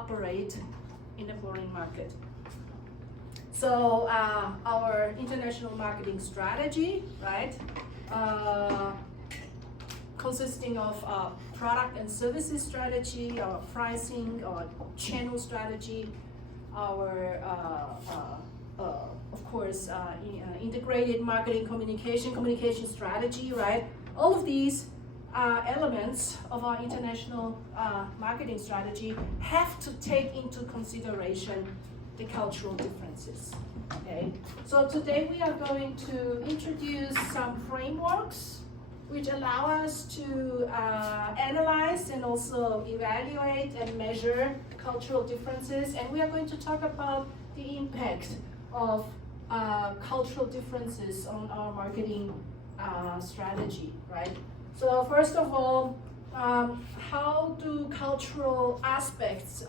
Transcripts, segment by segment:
operate in a foreign market. So our international marketing strategy, right, consisting of product and services strategy, our pricing, our channel strategy, our of course integrated marketing communication strategy, right? All of these elements of our international marketing strategy have to take into consideration the cultural differences. Okay, so today we are going to introduce some frameworks which allow us to analyze and also evaluate and measure cultural differences, and we are going to talk about the impact of cultural differences on our marketing strategy, right? So first of all, how do cultural aspects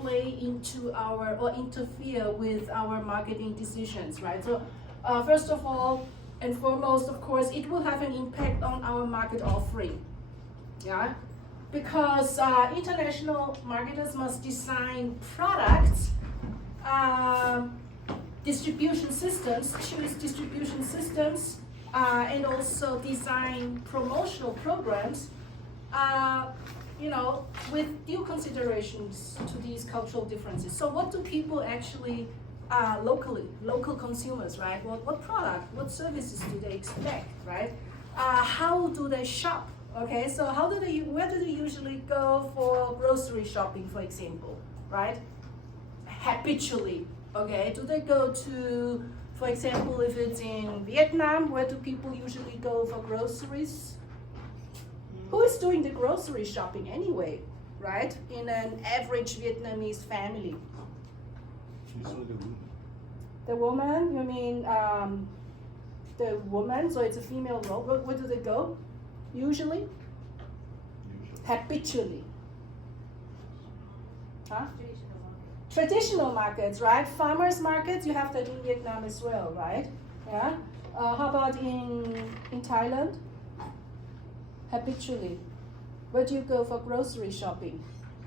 play into our or interfere with our marketing decisions, right? So first of all and foremost, of course, it will have an impact on our market offering, yeah? Because international marketers must design products, distribution systems, choose distribution systems, and also design promotional programs, you know, with due considerations to these cultural differences. So what do people actually local consumers, right? What product, what services do they expect, right? How do they shop? Okay, so where do they usually go for grocery shopping, for example, right? Habitually, okay? Do they go to, for example, if it's in Vietnam, where do people usually go for groceries? Who is doing the grocery shopping anyway, right? In an average Vietnamese family? The woman, you mean the woman, so it's a female role. Where do they go? Usually? Habitually. Huh? Traditional markets, right? Farmers markets, you have that in Vietnam as well, right? Yeah. How about in Thailand? Habitually. Where do you go for grocery shopping?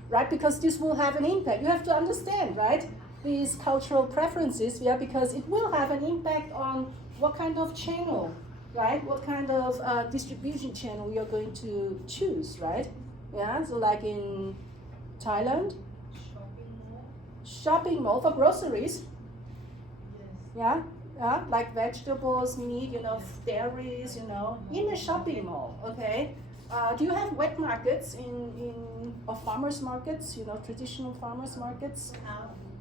Right? Because this will have an impact. You have to understand, right? These cultural preferences, yeah, because it will have an impact on what kind of channel, right? What kind of distribution channel you're going to choose, right? Yeah, so like in Thailand, shopping mall for groceries. Yes. Yeah, like vegetables, meat, you know, dairies, you know, in a shopping mall. Okay. Do you have wet markets or farmers markets? You know, traditional farmers markets.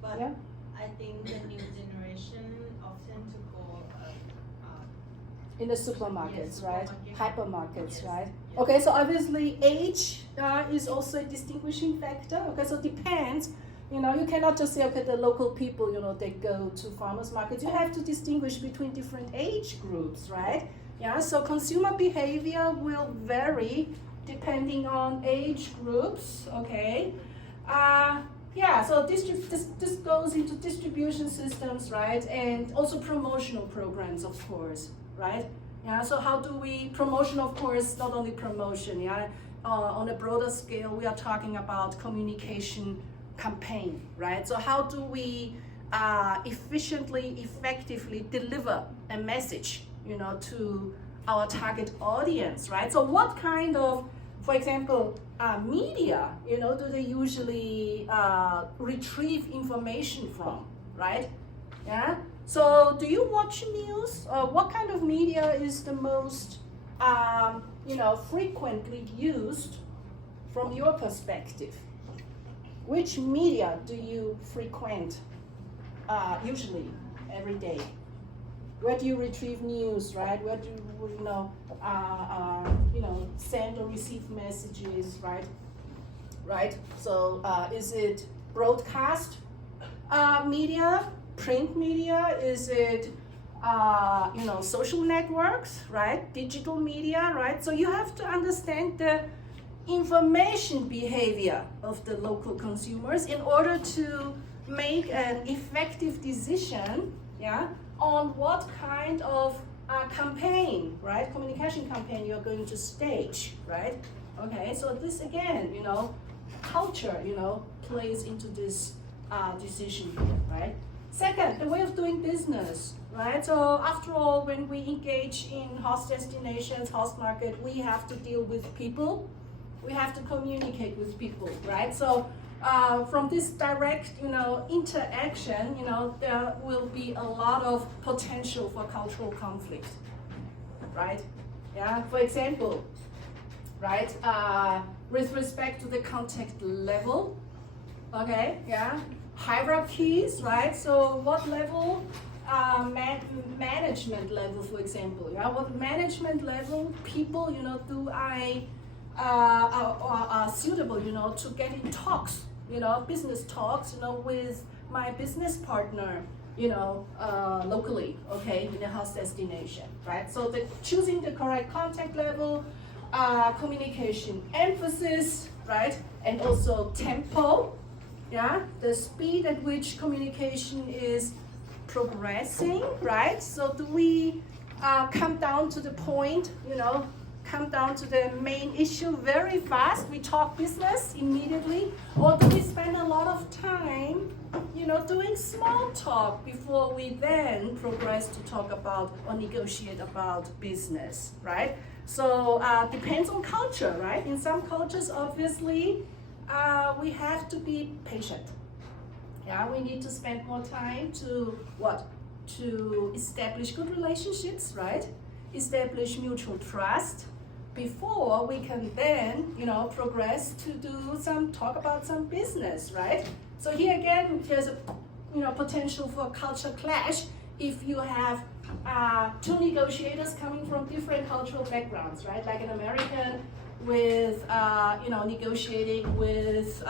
But yeah? I think the new generation often to go in the supermarkets, yes, right? Hypermarkets, yes, right? yes. Okay, so obviously age is also a distinguishing factor. Okay, so it depends. You know, you cannot just say, okay, the local people, you know, they go to farmers markets. You have to distinguish between different age groups, right? Yeah, so consumer behavior will vary depending on age groups, okay? Yeah, so this goes into distribution systems, right? And also promotional programs, of course, right? Yeah, so how do we, promotion, of course, not only promotion, yeah? On a broader scale, we are talking about communication campaign, right? So how do we efficiently, effectively deliver a message, you know, to our target audience, right? So what kind of, for example, media, you know, do they usually retrieve information from, right? Yeah. So do you watch news? What kind of media is the most, you know, frequently used from your perspective? Which media do you frequent usually every day? Where do you retrieve news, right? Where do you, you know, send or receive messages, right? Right. So is it broadcast media, print media? Is it you know, social networks, right? Digital media, right? So you have to understand the information behavior of the local consumers in order to make an effective decision, yeah, on what kind of campaign, right, communication campaign you're going to stage, right? Okay, so this again, you know, culture, plays into this decision here, right? Second, the way of doing business, right? So after all, when we engage in host destinations, host market, we have to deal with people. We have to communicate with people, right? So from this direct, interaction, there will be a lot of potential for cultural conflict, right? Yeah. For example, right? With respect to the contact level, okay? Yeah. Hierarchies, right? So what level? Management level, for example. Yeah. What management level people, do I are suitable, to get in talks, business talks, with my business partner, locally, okay, in a host destination, right? So choosing the correct contact level, communication emphasis, right, and also tempo, yeah, the speed at which communication is progressing, right? So do we come down to the point, come down to the main issue very fast, we talk business immediately, or do we spend a lot of time, doing small talk before we then progress to talk about or negotiate about business, right? So depends on culture, right? In some cultures, obviously, we have to be patient. Yeah, we need to spend more time to what? To establish good relationships, right? Establish mutual trust before we can then, progress to talk about some business, right? So here again, there's a, potential for culture clash if you have two negotiators coming from different cultural backgrounds, right? Like an American with, negotiating with,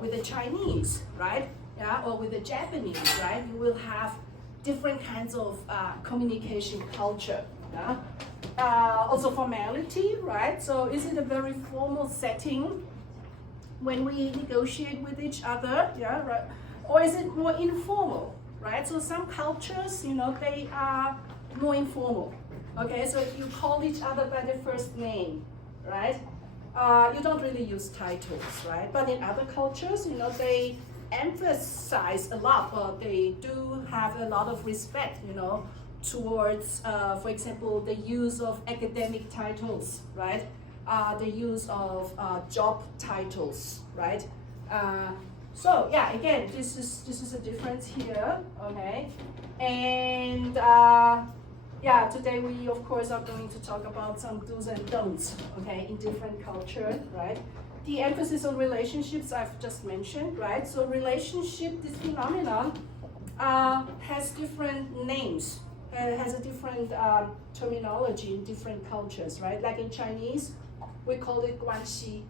with the Chinese, right? Yeah, or with the Japanese, right? You will have different kinds of communication culture. Yeah? Also formality, right? So is it a very formal setting when we negotiate with each other, yeah, right? Or is it more informal, right? So some cultures, they are more informal. Okay, so if you call each other by the first name, right? You don't really use titles, right? But in other cultures, they emphasize a lot, or they do have a lot of respect, towards, for example, the use of academic titles, right? The use of job titles, right? So yeah, again, this is a difference here, okay? And yeah, today we of course are going to talk about some do's and don'ts, okay, in different cultures, right? The emphasis on relationships I've just mentioned, right? So relationship, this phenomenon, has different names, has a different terminology in different cultures, right? Like in Chinese, we call it 关系,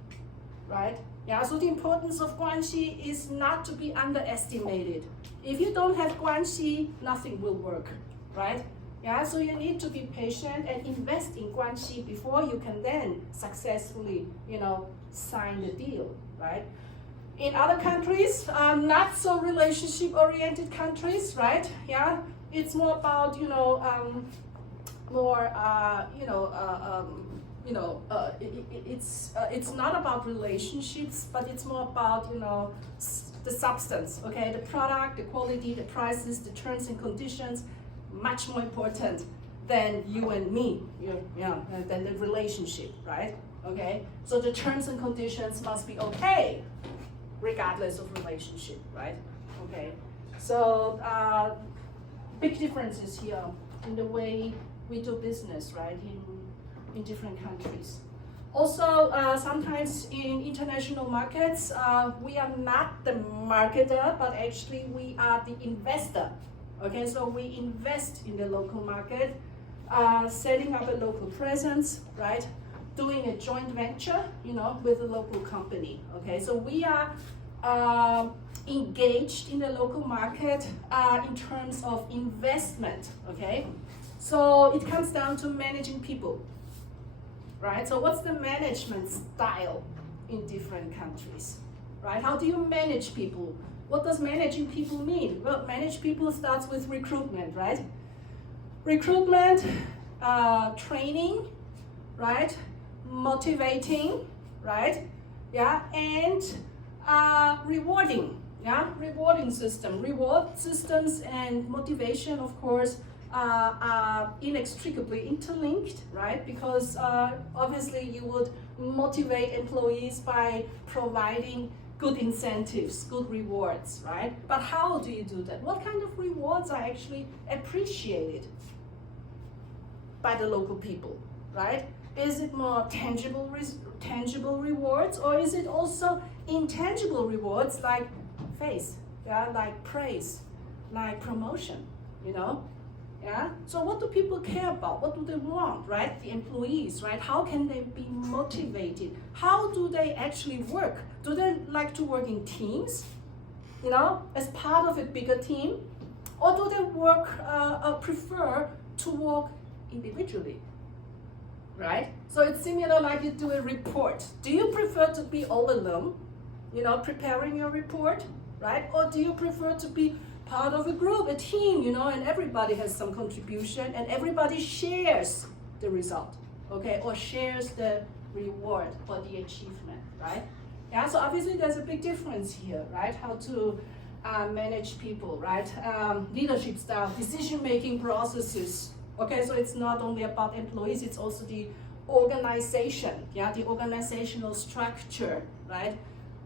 right? Yeah, so the importance of 关系 is not to be underestimated. If you don't have 关系, nothing will work, right? Yeah, so you need to be patient and invest in 关系 before you can then successfully, sign the deal, right? In other countries, not so relationship-oriented countries, right? Yeah, it's more about, it's not about relationships, but it's more about, the substance, okay? The product, the quality, the prices, the terms and conditions, much more important than you and me, than the relationship, right? Okay, so the terms and conditions must be okay, regardless of relationship, right? Okay, so big differences here in the way we do business, right? In different countries. Also, sometimes in international markets, we are not the marketer, but actually we are the investor. Okay, so we invest in the local market, setting up a local presence, right? Doing a joint venture, with a local company. Okay, so we are engaged in the local market in terms of investment. Okay, so it comes down to managing people, right? So what's the management style in different countries, right? How do you manage people? What does managing people mean? Well, manage people starts with recruitment, right? Recruitment, training, right? Motivating, right? yeah, and rewarding system. Reward systems and motivation, of course, are inextricably interlinked, right? Because obviously you would motivate employees by providing good incentives, good rewards, right? But how do you do that? What kind of rewards are actually appreciated by the local people, right? Is it more tangible rewards, or is it also intangible rewards like face, yeah, like praise, like promotion, you know? Yeah. So what do people care about? What do they want, right? The employees, right? How can they be motivated? How do they actually work? Do they like to work in teams, you know, as part of a bigger team? Or do they prefer to work individually, right? So it's similar like you do a report. Do you prefer to be all alone, you know, preparing your report, right? Or do you prefer to be part of a group, a team, you know, and everybody has some contribution and everybody shares the result, okay, or shares the reward or the achievement, right? Yeah, so obviously there's a big difference here, right? How to manage people, right? Leadership style, decision-making processes, okay, so it's not only about employees, it's also the organization, yeah, the organizational structure, right?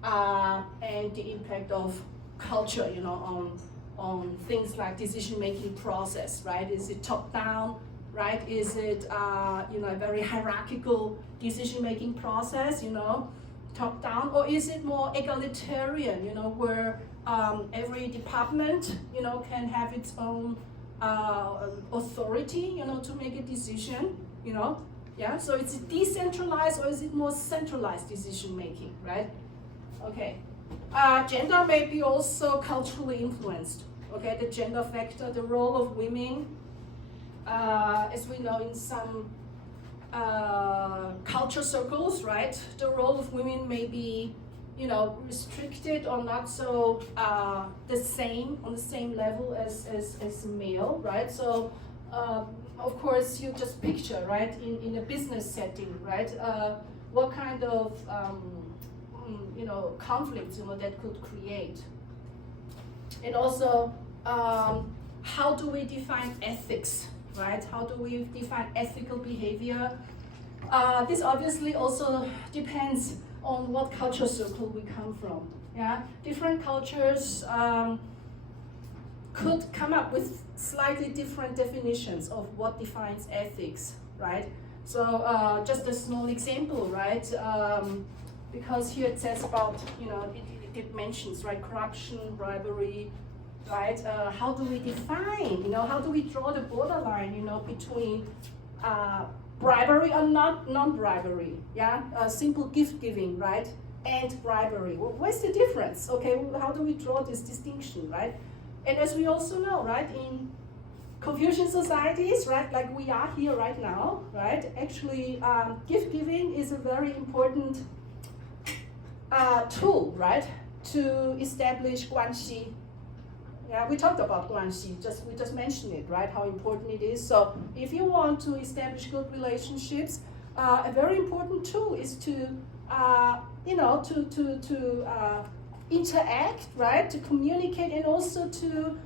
And the impact of culture, you know, on things like decision-making process, right? Is it top-down, right? Is it, you know, a very hierarchical decision-making process, you know, top-down, or is it more egalitarian, you know, where every department, you know, can have its own authority, you know, to make a decision, you know? Yeah, so it's decentralized or is it more centralized decision-making, right? Okay. Gender may be also culturally influenced. Okay, the gender factor, the role of women, as we know in some culture circles, right? The role of women may be, you know, restricted or not so on the same level as male, right? So, of course, you just picture, right, in a business setting, right? What kind of you know, conflicts, you know, that could create. And also, how do we define ethics, right? How do we define ethical behavior? This obviously also depends on what culture circle we come from. Yeah, different cultures could come up with slightly different definitions of what defines ethics, right? So just a small example, right? Because here it says about, you know, it mentions, right, corruption, bribery, right? How do we define, you know, how do we draw the borderline, you know, between bribery or non-bribery, yeah? Simple gift giving, right? And bribery. Well, where's the difference? Okay, how do we draw this distinction, right? And as we also know, right, in Confucian societies, right, like we are here right now, right? Actually, gift giving is a very important tool, right, to establish guanxi. Yeah, we talked about guanxi, we just mentioned it, right, how important it is. So if you want to establish good relationships, a very important tool is to, you know, to interact, right, to communicate and also to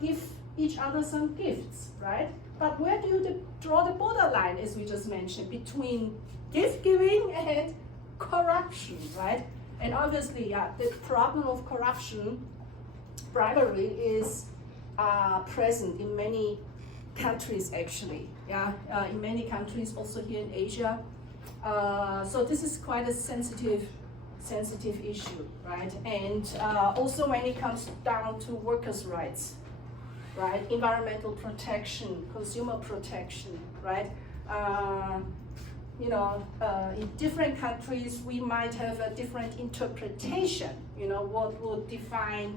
give each other some gifts, right? But where do you draw the borderline, as we just mentioned, between gift giving and corruption, right? And obviously, yeah, the problem of corruption, bribery, is present in many countries actually. Yeah, in many countries, also here in Asia. So this is quite a sensitive issue, right? And also when it comes down to workers' rights, right? Environmental protection, consumer protection, right? You know, in different countries, we might have a different interpretation, you know, what would define,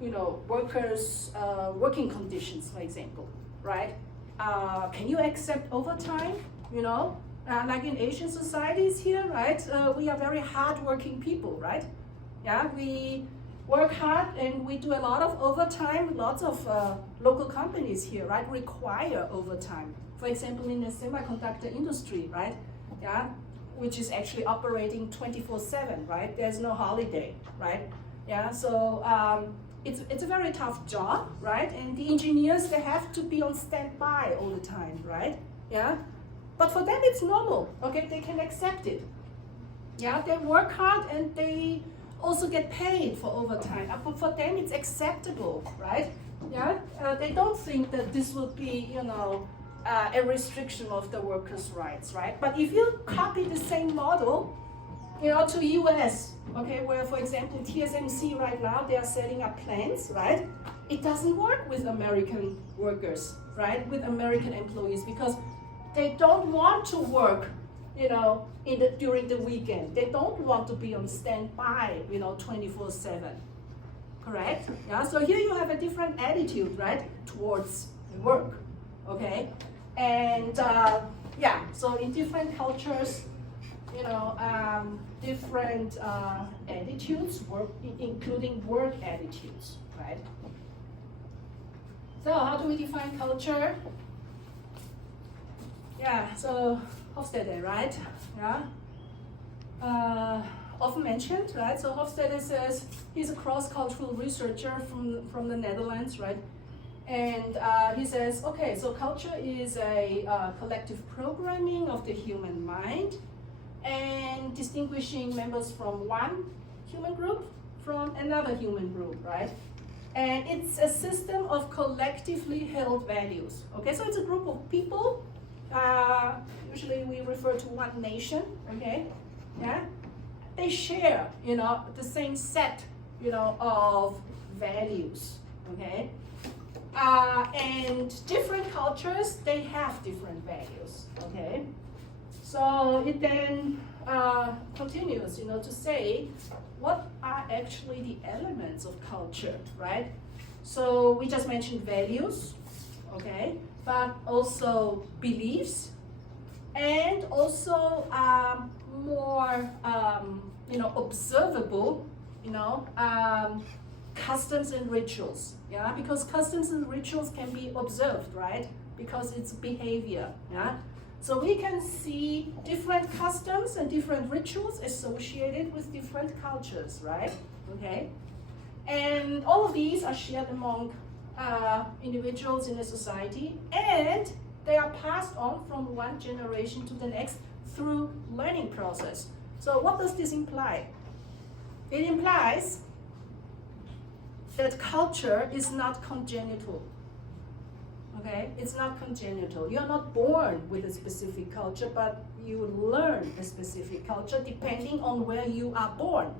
you know, workers' working conditions, for example, right? Can you accept overtime, you know? Like in Asian societies here, right? We are very hard-working people, right? Yeah, we work hard and we do a lot of overtime. Lots of local companies here, right, require overtime. For example, in the semiconductor industry, right? Yeah, which is actually operating 24/7, right? There's no holiday, right? Yeah, so it's a very tough job, right? And the engineers, they have to be on standby all the time, right? Yeah, but for them it's normal, okay? They can accept it. Yeah, they work hard and they also get paid for overtime. But for them it's acceptable, right? Yeah, they don't think that this will be, you know, a restriction of the workers' rights, right? But if you copy the same model, you know, to US, okay, where, for example, TSMC right now, they are setting up plants, right? It doesn't work with American workers, right? With American employees, because they don't want to work, you know, during the weekend. They don't want to be on standby, you know, 24/7. Correct? Yeah. So here you have a different attitude, right, towards work. Okay. And yeah. So in different cultures, you know, different attitudes, including work attitudes, right? So how do we define culture? Yeah. So Hofstede, right? Yeah. Often mentioned, right? So Hofstede says he's a cross-cultural researcher from the Netherlands, right? And he says, okay, so culture is a collective programming of the human mind and distinguishing members from one human group from another human group, right? And it's a system of collectively held values. Okay, so it's a group of people. Usually we refer to one nation, okay? Yeah? They share, you know, the same set, you know, of values, okay? And different cultures, they have different values, okay? So it then continues, you know, to say what are actually the elements of culture, right? So we just mentioned values, okay? But also beliefs, and also more, you know, observable, you know, customs and rituals, yeah? Because customs and rituals can be observed, right? Because it's behavior, yeah? So we can see different customs and different rituals associated with different cultures, right? Okay? And all of these are shared among individuals in a society, and they are passed on from one generation to the next through learning process. So what does this imply? It implies that culture is not congenital. Okay, it's not congenital. You're not born with a specific culture, but you learn a specific culture depending on where you are born.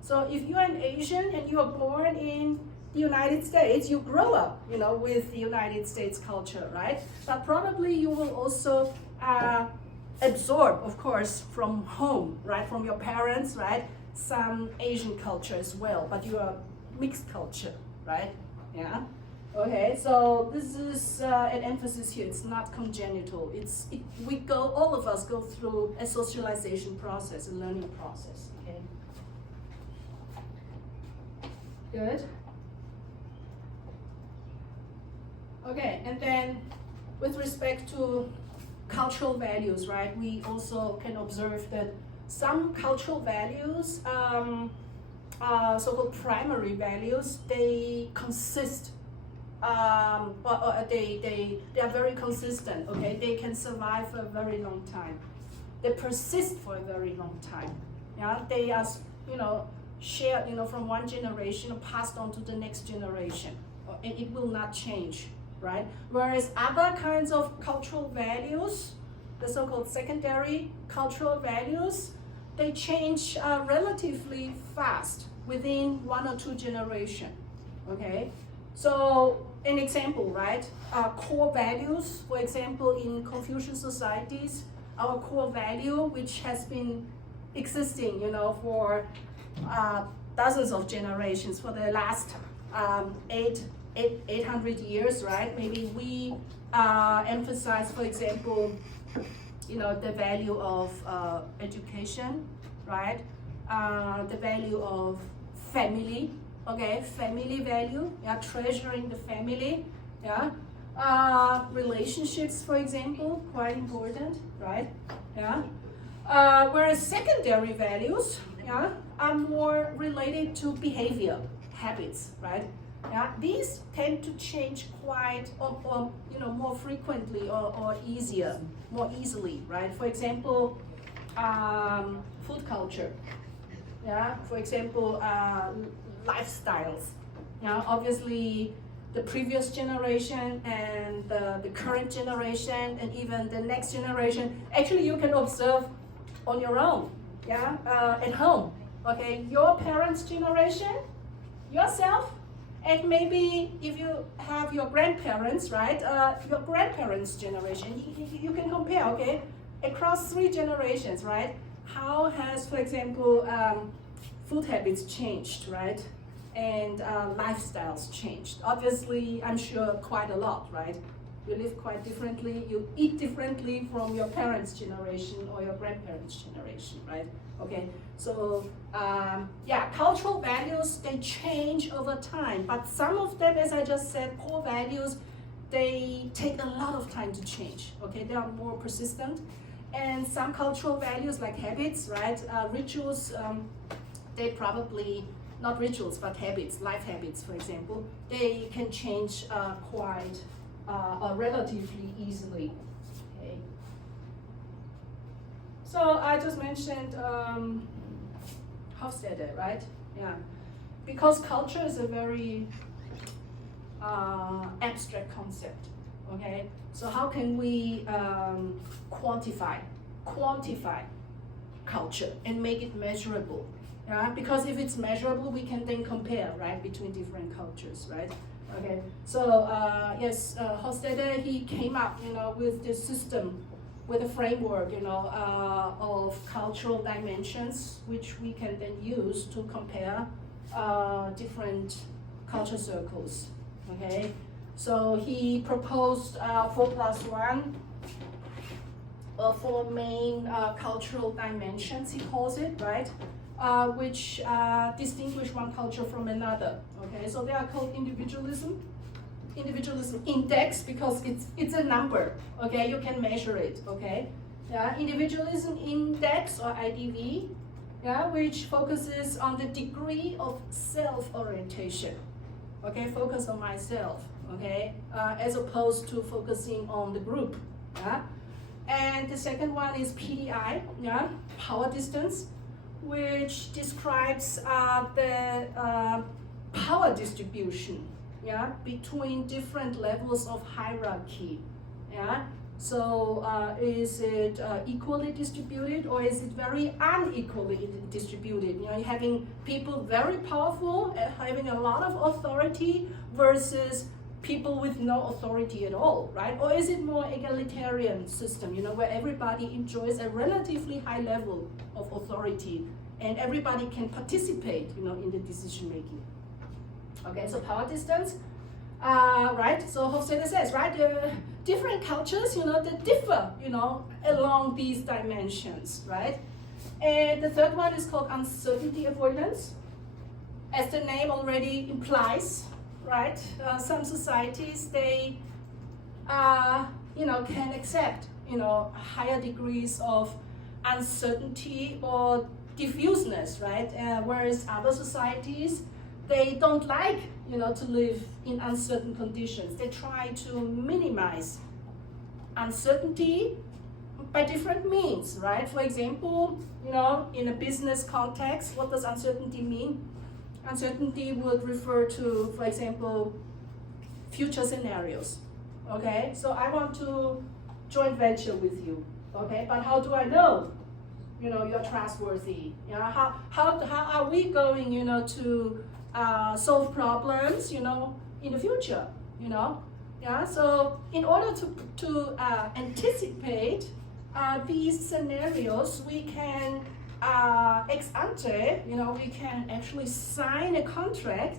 So if you're an Asian and you are born in the United States, you grow up, you know, with the United States culture, right? But probably you will also absorb, of course, from home, right, from your parents, right, some Asian culture as well. But you are mixed culture, right? Yeah. Okay, so this is an emphasis here. It's not congenital. All of us go through a socialization process, a learning process. Okay. Good. Okay, and then with respect to cultural values, right? We also can observe that some cultural values, so-called primary values, they consist. They are very consistent, okay? They can survive for a very long time. They persist for a very long time. Yeah, they are, you know, shared, you know, from one generation or passed on to the next generation, and it will not change, right? Whereas other kinds of cultural values, the so-called secondary cultural values, they change relatively fast within 1 or 2 generations, okay? So an example, right? Core values, for example, in Confucian societies, our core value, which has been existing, you know, for dozens of generations, for the last 800 years, right? Maybe we emphasize, for example, you know, the value of education, right? The value of family. Okay, family value, yeah, treasuring the family, yeah. Relationships, for example, quite important, right? Yeah. Whereas secondary values, yeah, are more related to behavior, habits, right? Yeah, these tend to change quite or more frequently or more easily, right? For example, food culture. Yeah, for example, lifestyles. Yeah, obviously the previous generation and the current generation and even the next generation, actually you can observe on your own, yeah, at home. Okay, your parents' generation, yourself, and maybe if you have your grandparents, right, your grandparents' generation, you can compare, okay, across 3 generations, right? How has, for example, food habits changed, right? And lifestyles changed. Obviously, I'm sure quite a lot, right? You live quite differently, you eat differently from your parents' generation or your grandparents' generation, right? Okay, so yeah, cultural values, they change over time, but some of them, as I just said, core values, they take a lot of time to change, okay? They are more persistent. And some cultural values like habits, right? Rituals, they probably, not rituals, but habits, life habits, for example, they can change quite relatively easily. Okay. So I just mentioned Hofstede, right? Yeah, because culture is a very abstract concept. Okay, so how can we quantify culture and make it measurable? Yeah, because if it's measurable, we can then compare, right, between different cultures, right? Okay, so yes, Hofstede, he came up, with this system, with a framework, of cultural dimensions, which we can then use to compare different culture circles. Okay, so he proposed 4+1, 4 main cultural dimensions, he calls it, right? Which distinguish one culture from another. Okay, so they are called individualism index, because it's a number. Okay, you can measure it. Okay, yeah, individualism index, or IDV, yeah, which focuses on the degree of self-orientation. Okay, focus on myself. Okay, as opposed to focusing on the group. Yeah, and the second one is PDI, yeah, power distance, which describes the power distribution, yeah, between different levels of hierarchy. Yeah, so is it equally distributed, or is it very unequally distributed? You're having people very powerful, having a lot of authority, versus people with no authority at all, right? Or is it more egalitarian system, where everybody enjoys a relatively high level of authority and everybody can participate, in the decision making? Okay, so power distance, right? So Hofstede says, right, different cultures, they differ, along these dimensions, right? And the third one is called uncertainty avoidance. As the name already implies, right? Some societies, they, can accept, higher degrees of uncertainty or diffuseness, right? Whereas other societies, they don't like, to live in uncertain conditions. They try to minimize uncertainty by different means, right? For example, in a business context, what does uncertainty mean? Uncertainty would refer to, for example, future scenarios. Okay, so I want to joint venture with you. Okay, but how do I know, you're trustworthy? How are we going, to solve problems, in the future? Yeah. So in order to anticipate these scenarios, we can ex ante, we can actually sign a contract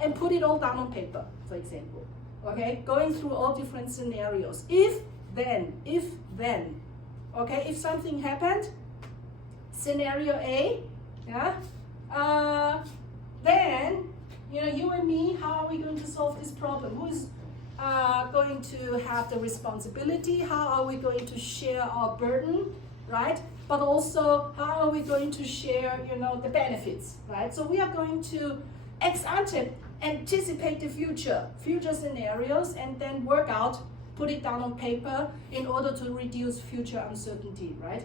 and put it all down on paper, for example. Okay, going through all different scenarios. If then, okay, if something happened, scenario A, yeah, then, you and me, how are we going to solve this problem? Who is going to have the responsibility? How are we going to share our burden, right? but also how are we going to share, the benefits, right? So we are going to ex ante anticipate the future scenarios, and then work out, put it down on paper in order to reduce future uncertainty, right?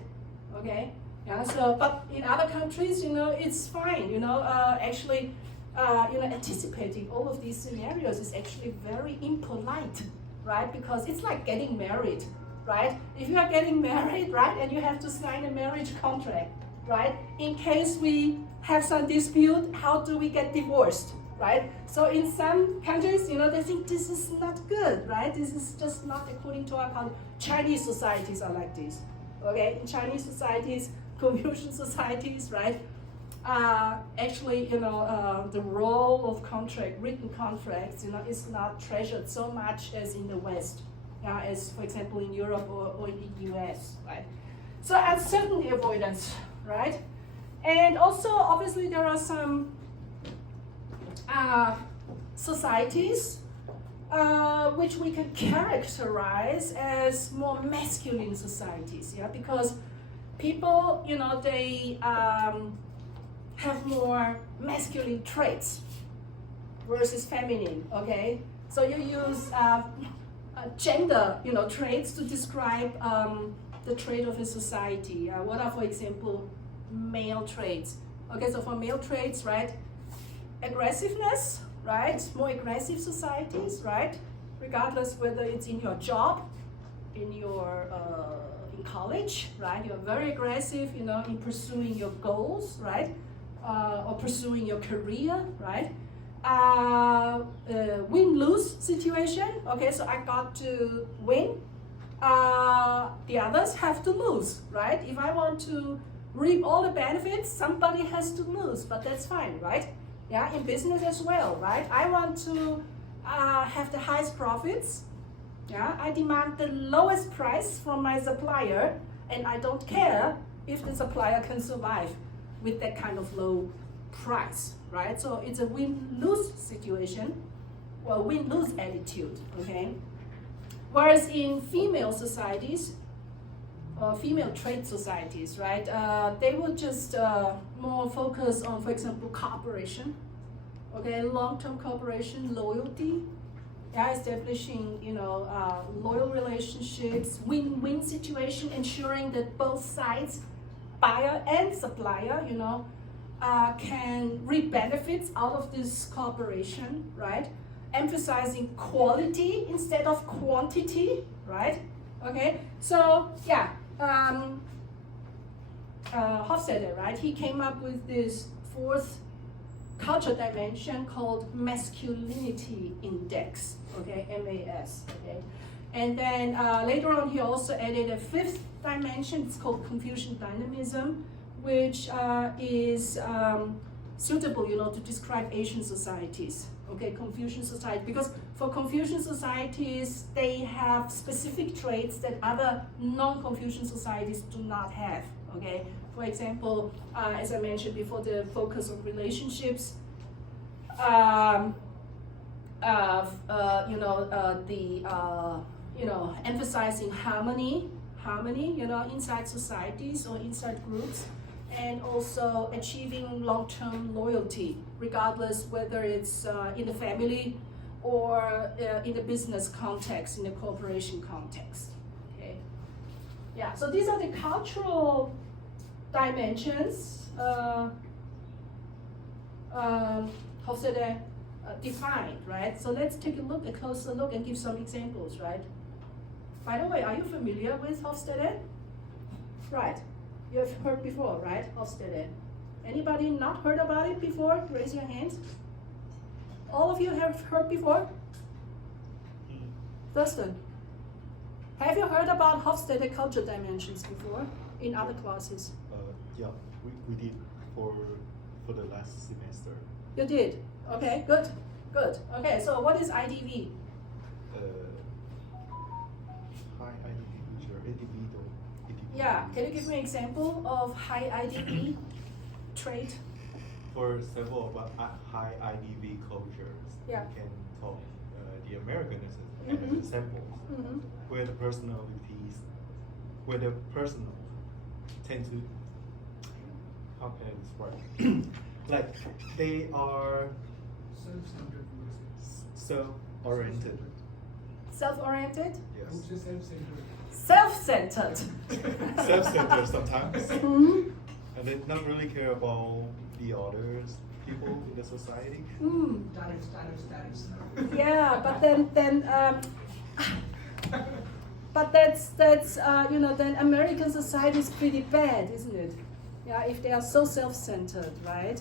Okay. Yeah. So, but in other countries, it's fine. Actually, anticipating all of these scenarios is actually very impolite, right? Because it's like getting married, right? If you are getting married, right, and you have to sign a marriage contract, right? In case we have some dispute, how do we get divorced, right? So in some countries, they think this is not good, right? This is just not according to our culture. Chinese societies are like this, okay? In Chinese societies, Confucian societies, right? Actually, the role of written contracts, is not treasured so much as in the West, as for example in Europe or in the US, right? So uncertainty avoidance, right? And also, obviously, there are some societies which we can characterize as more masculine societies, because people, they have more masculine traits versus feminine, okay? So you use gender, traits to describe the trait of a society. What are, for example, male traits? Okay, so for male traits, right? Aggressiveness, right? More aggressive societies, right? Regardless whether it's in your job, in your in college, right? You're very aggressive, in pursuing your goals, right? Or pursuing your career, right? Win-lose situation. Okay, so I got to win. The others have to lose, right? If I want to reap all the benefits, somebody has to lose, but that's fine, right? Yeah, in business as well, right? I want to have the highest profits. Yeah, I demand the lowest price from my supplier, and I don't care if the supplier can survive with that kind of low price, right? So it's a win-lose situation, or win-lose attitude, okay? Whereas in female societies, or female trade societies, right, they will just more focus on, for example, cooperation, okay, long-term cooperation, loyalty, establishing, loyal relationships, win-win situation, ensuring that both sides, buyer and supplier, can reap benefits out of this cooperation, right? Emphasizing quality instead of quantity, right? Okay, so yeah, Hofstadter, right? He came up with this fourth culture dimension called masculinity index, okay, MAS, okay? And then later on, he also added a fifth dimension. It's called Confucian dynamism, which is suitable, to describe Asian societies. Okay, Confucian society, because for Confucian societies, they have specific traits that other non-Confucian societies do not have. Okay, for example, as I mentioned before, the focus on relationships. Emphasizing harmony, inside societies or inside groups, and also achieving long-term loyalty, regardless whether it's in the family or in the business context, in the corporation context. Okay. Yeah. So these are the cultural dimensions Hofstadter defined, right? So let's take a closer look, and give some examples, right? By the way, are you familiar with Hofstadter? Right. You have heard before, right? Hofstadter. Anybody not heard about it before? Raise your hands. All of you have heard before? Thurston, have you heard about Hofstadter culture dimensions before in other classes? Yeah, we did for the last semester. You did? Okay, good. Okay, so what is IDV? High IDV culture, individual. Yeah, can you give me an example of high IDV trait? For example, about high IDV cultures, Yeah. we can talk the Americanism Mhm. as examples, Mm-hmm. where the personal tend to, how can I describe? Like they are Self-centered. self-oriented. Self-oriented? I would Yes. say self-centered. Self-centered. Self-centered sometimes, Mhm. and they not really care about the others people in the society. Mm. Tariffs. Yeah, but but that's you know, then American society is pretty bad, isn't it? Yeah, if they are so self-centered, right?